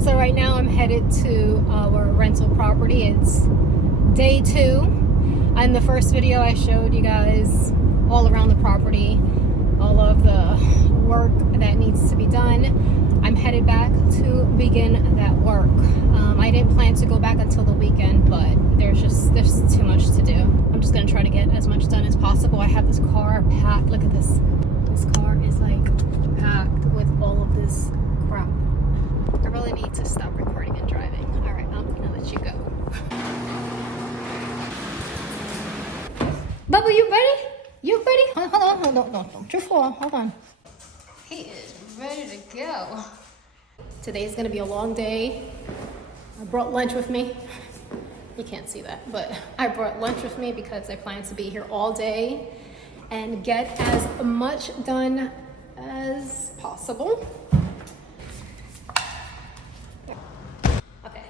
So right now I'm headed to our rental property. It's day 2. In the first video I showed you guys all around the property, all of the work that needs to be done. I'm headed back to begin that work. I didn't plan to go back until the weekend, but there's too much to do. I'm just gonna try to get as much done as possible. I have this car packed. Look at this. This car is like packed with all of this crap. I really need to stop recording and driving. All right, I'm gonna let you go. Bubba, you ready? You ready? Hold on, don't you fall. Hold on. He is ready to go. Today is gonna be a long day. I brought lunch with me. You can't see that, but I brought lunch with me because I plan to be here all day and get as much done as possible. Okay,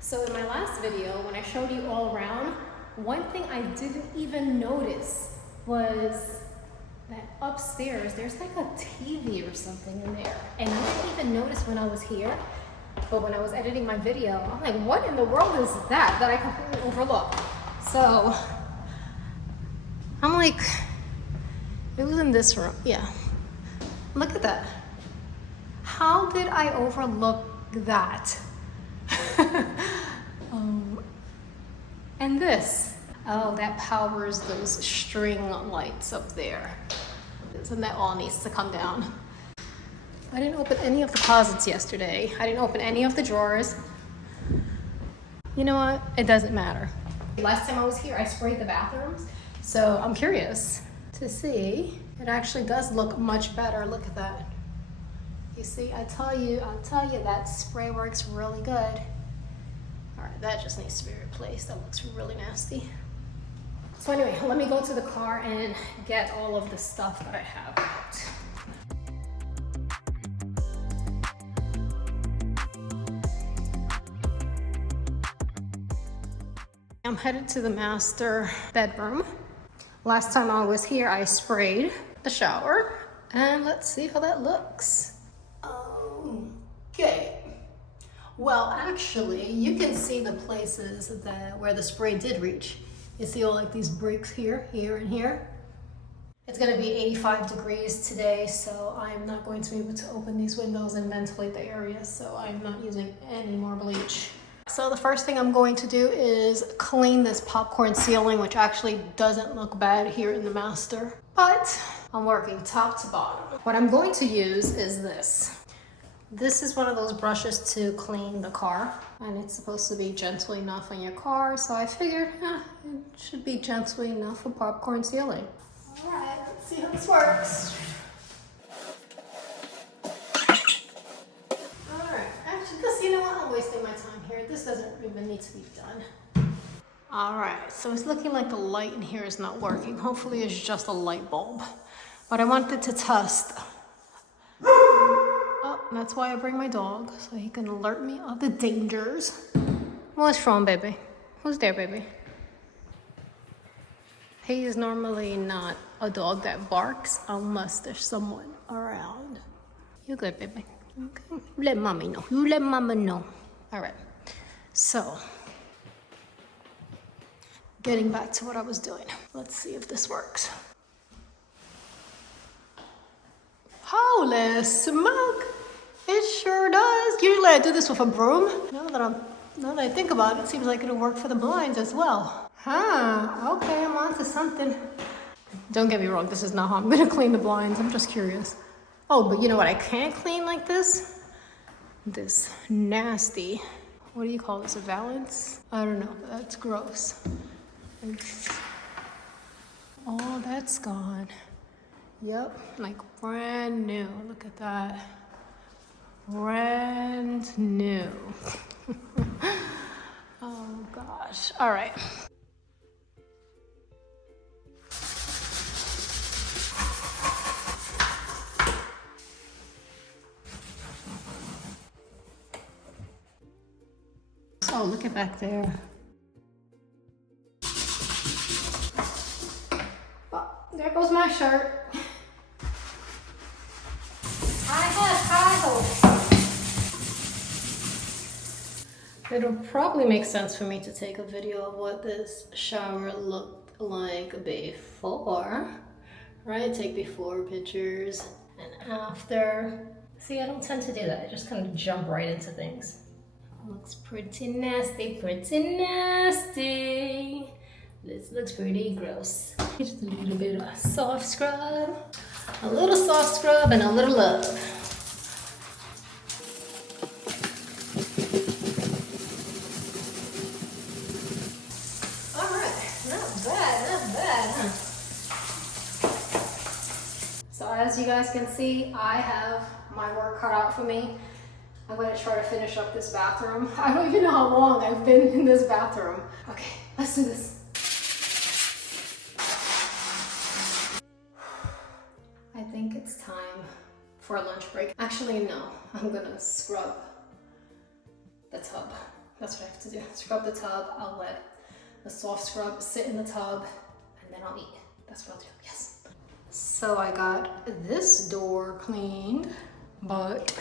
so in my last video, when I showed you all around, one thing I didn't even notice was that upstairs, there's like a TV or something in there. And I didn't even notice when I was here, but when I was editing my video, I'm like, what in the world is that I completely overlooked? So, I'm like, it was in this room, yeah. Look at that. How did I overlook that? And this. Oh, that powers those string lights up there. And that all needs to come down. I didn't open any of the closets yesterday. I didn't open any of the drawers. You know what? It doesn't matter. Last time I was here, I sprayed the bathrooms. So I'm curious to see. It actually does look much better. Look at that. You see, I'll tell you that spray works really good. All right, that just needs to be replaced. That looks really nasty. So anyway, let me go to the car and get all of the stuff that I have out. I'm headed to the master bedroom. Last time I was here, I sprayed the shower, and let's see how that looks. Okay. Well, actually, you can see the places where the spray did reach. You see all like these breaks here, and here. It's gonna be 85 degrees today, so I'm not going to be able to open these windows and ventilate the area, so I'm not using any more bleach. So the first thing I'm going to do is clean this popcorn ceiling, which actually doesn't look bad here in the master, but I'm working top to bottom. What I'm going to use is this. This is one of those brushes to clean the car, and it's supposed to be gentle enough on your car, so I figured it should be gentle enough for popcorn ceiling. All right, let's see how this works. All right, actually, because you know what, I'm wasting my time here. This doesn't even need to be done. All right, so it's looking like the light in here is not working. Hopefully it's just a light bulb, but I wanted to test. That's why I bring my dog, so he can alert me of the dangers. What's wrong, baby? Who's there, baby? He is normally not a dog that barks unless there's someone around. You good, baby? Okay. Let mommy know. You let mama know. All right. So, getting back to what I was doing. Let's see if this works. Holy smoke! It sure does. Usually I do this with a broom. Now that I think about it, it seems like it'll work for the blinds as well. Huh, okay, I'm on to something. Don't get me wrong, this is not how I'm gonna clean the blinds. I'm just curious. Oh, but you know what I can't clean like this? This nasty, what do you call this, a valance? I don't know, but that's gross. Oh, that's gone. Yep, like brand new. Look at that. Brand new. Oh gosh. All right. Oh, look at back there. Oh, there goes my shirt. I had high hopes. It'll probably make sense for me to take a video of what this shower looked like before, right? Take before pictures and after. See, I don't tend to do that. I just kind of jump right into things. Looks pretty nasty, pretty nasty. This looks pretty gross. Just a little bit of soft scrub. A little soft scrub and a little love. So as you guys can see, I have my work cut out for me. I'm going to try to finish up this bathroom. I don't even know how long I've been in this bathroom. Okay, let's do this. I think it's time for a lunch break. Actually, no, I'm going to scrub the tub. That's what I have to do. Scrub the tub. I'll let the soft scrub sit in the tub and then I'll eat. That's what I'll do, yes. So I got this door cleaned, but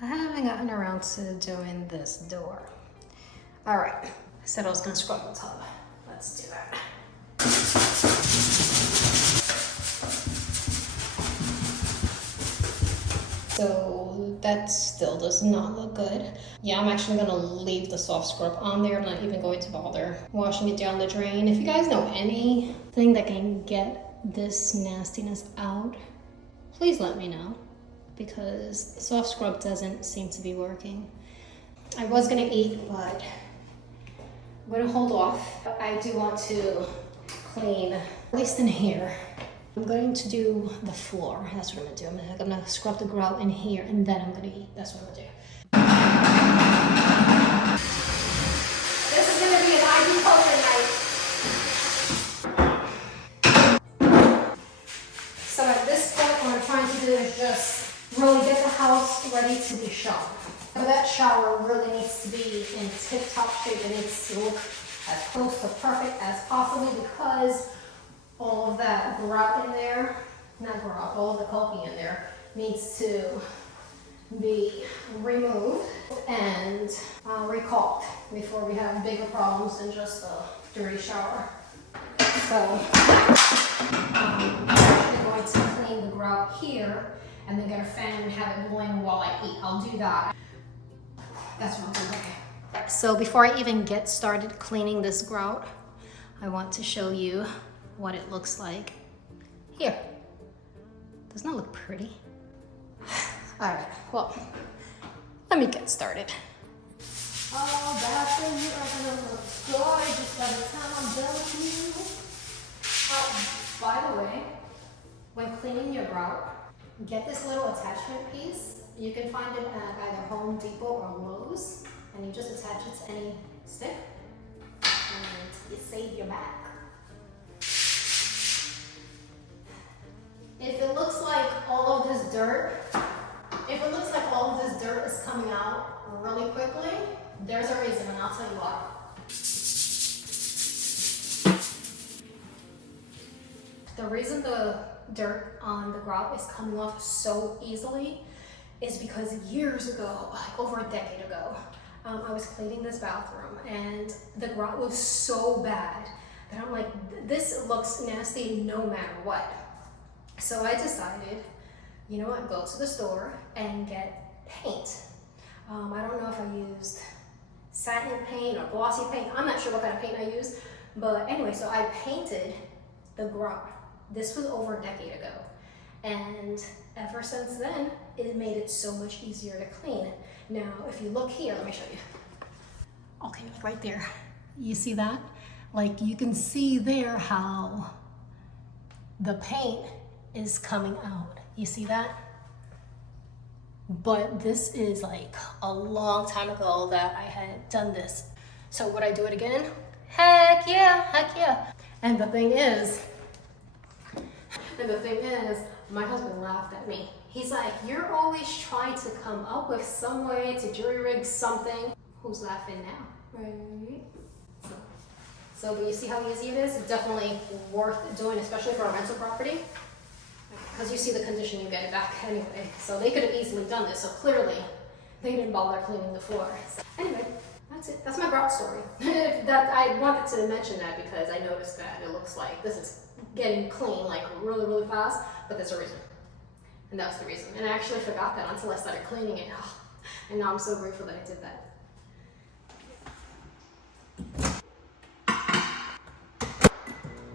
I haven't gotten around to doing this door. All right, I said I was gonna scrub the tub. Let's do that. So that still does not look good. Yeah, I'm actually gonna leave the soft scrub on there. I'm not even going to bother washing it down the drain. If you guys know anything that can get this nastiness out, please let me know, because the soft scrub doesn't seem to be working. I was gonna eat, but I'm gonna hold off. I do want to clean, at least in here. I'm going to do the floor. That's what I'm gonna do. I'm gonna scrub the grout in here and then I'm gonna eat. That's what I'm gonna do. This is gonna be an ibuprofen night. So at this point, what I'm trying to do is just really get the house ready to be showered. So that shower really needs to be in tip-top shape. It needs to look as close to perfect as possible, because all of that grout in there, not grout, all of the caulking in there needs to be removed and recaulked before we have bigger problems than just a dirty shower. So I'm actually going to clean the grout here and then get a fan and have it blowing while I eat. I'll do that. That's what I'm doing. Okay. So before I even get started cleaning this grout, I want to show you what it looks like here. Doesn't that look pretty? All right, well, let me get started. Oh, bathrooms are gonna look gorgeous by the time I'm done with you. By the way, when cleaning your grout, get this little attachment piece. You can find it at either Home Depot or Lowe's, and you just attach it to any stick, and you save your back. If it looks like all of this dirt, is coming out really quickly, there's a reason, and I'll tell you why. The reason the dirt on the grout is coming off so easily is because years ago, like over a decade ago, I was cleaning this bathroom and the grout was so bad that I'm like, this looks nasty no matter what. So I decided, you know what, go to the store and get paint. I don't know if I used satin paint or glossy paint. I'm not sure what kind of paint I used, but anyway, so I painted the grout. This was over a decade ago. And ever since then, it made it so much easier to clean. Now, if you look here, let me show you. Okay, right there. You see that? Like, you can see there how the paint is coming out. You see that? But this is like a long time ago that I had done this. So would I do it again? Heck yeah, heck yeah. And the thing is, my husband laughed at me. He's like, you're always trying to come up with some way to jury rig something. Who's laughing now? Right? So do you see how easy it is? It's definitely worth doing, especially for a rental property. Because you see the condition you get it back anyway. So they could have easily done this. So clearly, they didn't bother cleaning the floor. So anyway, That's it. That's my garage story. That I wanted to mention that because I noticed that it looks like this is getting clean like really, really fast, but there's a reason. And that's the reason. And I actually forgot that until I started cleaning it. And now I'm so grateful that I did that.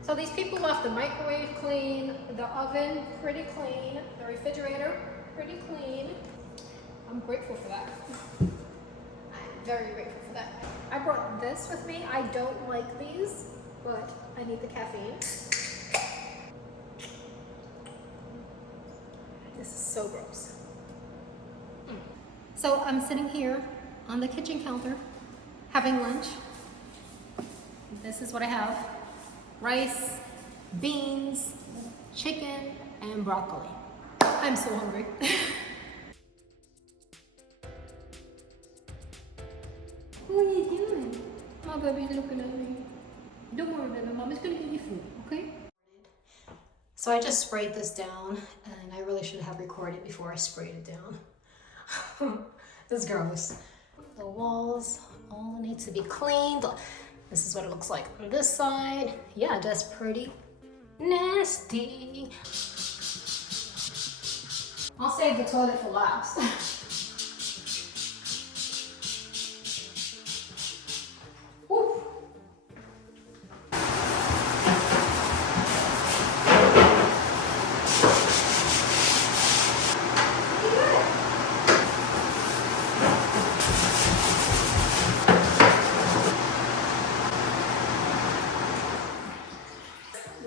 So these people left the microwave clean, the oven pretty clean, the refrigerator pretty clean. I'm grateful for that. I'm very grateful for that. I brought this with me. I don't like these, but I need the caffeine. This is so gross. So I'm sitting here on the kitchen counter having lunch. This is what I have. Rice, beans, chicken, and broccoli. I'm so hungry. What are you doing? My baby's looking at me. Don't worry, baby. Mama's gonna get you food, okay? So I just sprayed this down, and I really should have recorded before I sprayed it down. This is gross. The walls all need to be cleaned. This is what it looks like on this side. Yeah, that's pretty nasty. I'll save the toilet for last. Woo.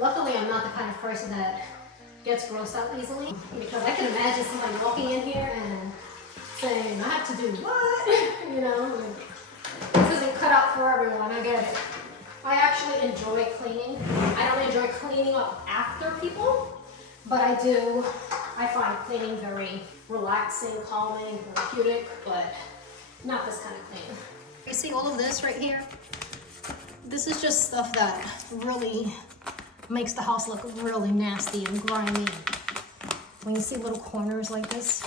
Luckily, I'm not the kind of person that gets grossed out easily, because I can imagine somebody walking in here and saying, I have to do what? You know, like, this isn't cut out for everyone, I get it. I actually enjoy cleaning. I don't enjoy cleaning up after people, but I find cleaning very relaxing, calming, therapeutic, but not this kind of cleaning. You see all of this right here? This is just stuff that really makes the house look really nasty and grimy. When you see little corners like this.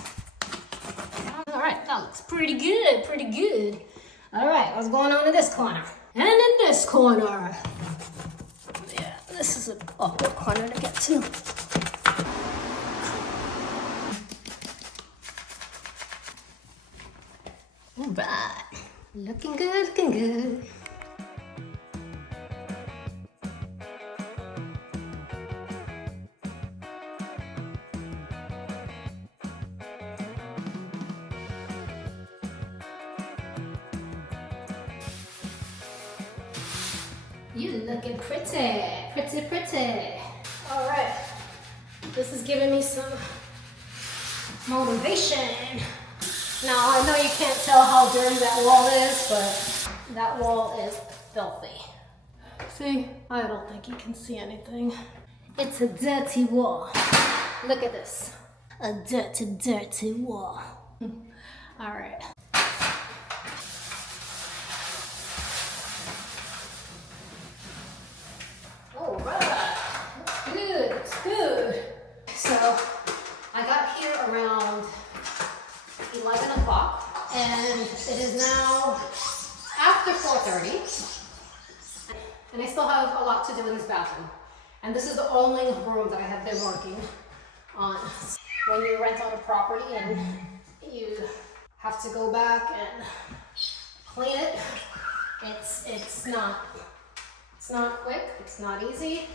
All right, that looks pretty good, pretty good. All right, what's going on in this corner? And in this corner. Yeah, this is an awkward corner to get to. All right, looking good, looking good. You looking pretty, pretty, pretty. All right, this is giving me some motivation. Now, I know you can't tell how dirty that wall is, but that wall is filthy. See, I don't think you can see anything. It's a dirty wall. Look at this, a dirty, dirty wall. All right. All right, looks good, looks good. So I got here around 11 o'clock and it is now after 4:30 and I still have a lot to do in this bathroom. And this is the only room that I have been working on. When you rent out a property and you have to go back and clean it, it's not quick, it's not easy,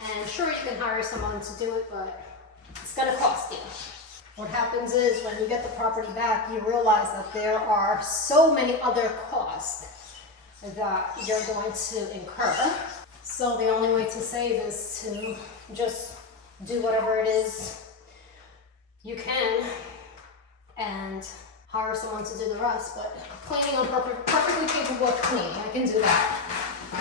and sure, you can hire someone to do it, but it's gonna cost you. What happens is when you get the property back, you realize that there are so many other costs that you're going to incur. So the only way to save is to just do whatever it is you can and hire someone to do the rest. But cleaning, I'm perfectly capable of cleaning. I can do that.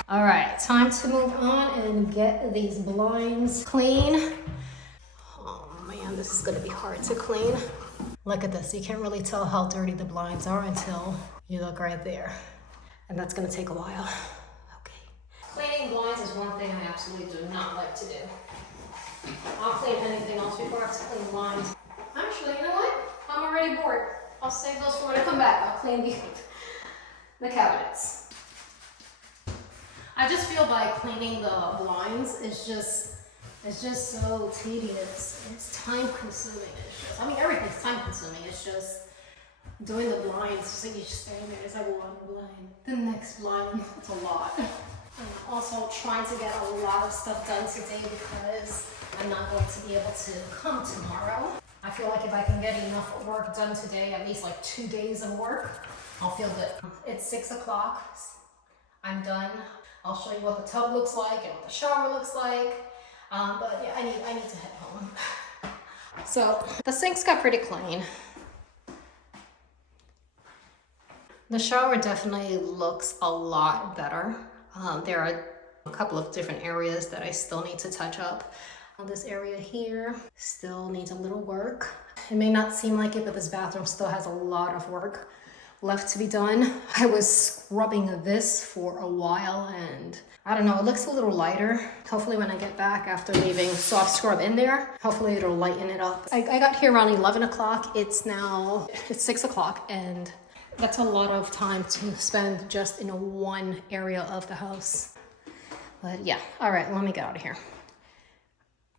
All right, time to move on and get these blinds clean. Oh man, this is gonna be hard to clean. Look at this, you can't really tell how dirty the blinds are until you look right there. And that's gonna take a while. Okay. Cleaning blinds is one thing I absolutely do not like to do. I'll clean anything else before I have to clean blinds. Actually, you know what? I'm already bored. I'll save those for when I come back. I'll clean these. the cabinets. I just feel by cleaning the blinds, it's just so tedious. It's time consuming. I mean, everything's time consuming. It's just doing the blinds. So you just stand there. It's like one blind, the next blind. It's a lot. I'm also trying to get a lot of stuff done today because I'm not going to be able to come tomorrow. I feel like if I can get enough work done today, at least like 2 days of work, I'll feel good. It's 6 o'clock. I'm done. I'll show you what the tub looks like and what the shower looks like. But yeah, I need to head home. So the sinks got pretty clean. The shower definitely looks a lot better. There are a couple of different areas that I still need to touch up. This area here still needs a little work. It may not seem like it, but this bathroom still has a lot of work left to be done. I was scrubbing this for a while and I don't know, it looks a little lighter. Hopefully when I get back after leaving soft scrub in there, hopefully it'll lighten it up. I got here around 11 o'clock. It's 6 o'clock and that's a lot of time to spend just in one area of the house. But yeah, all right, let me get out of here.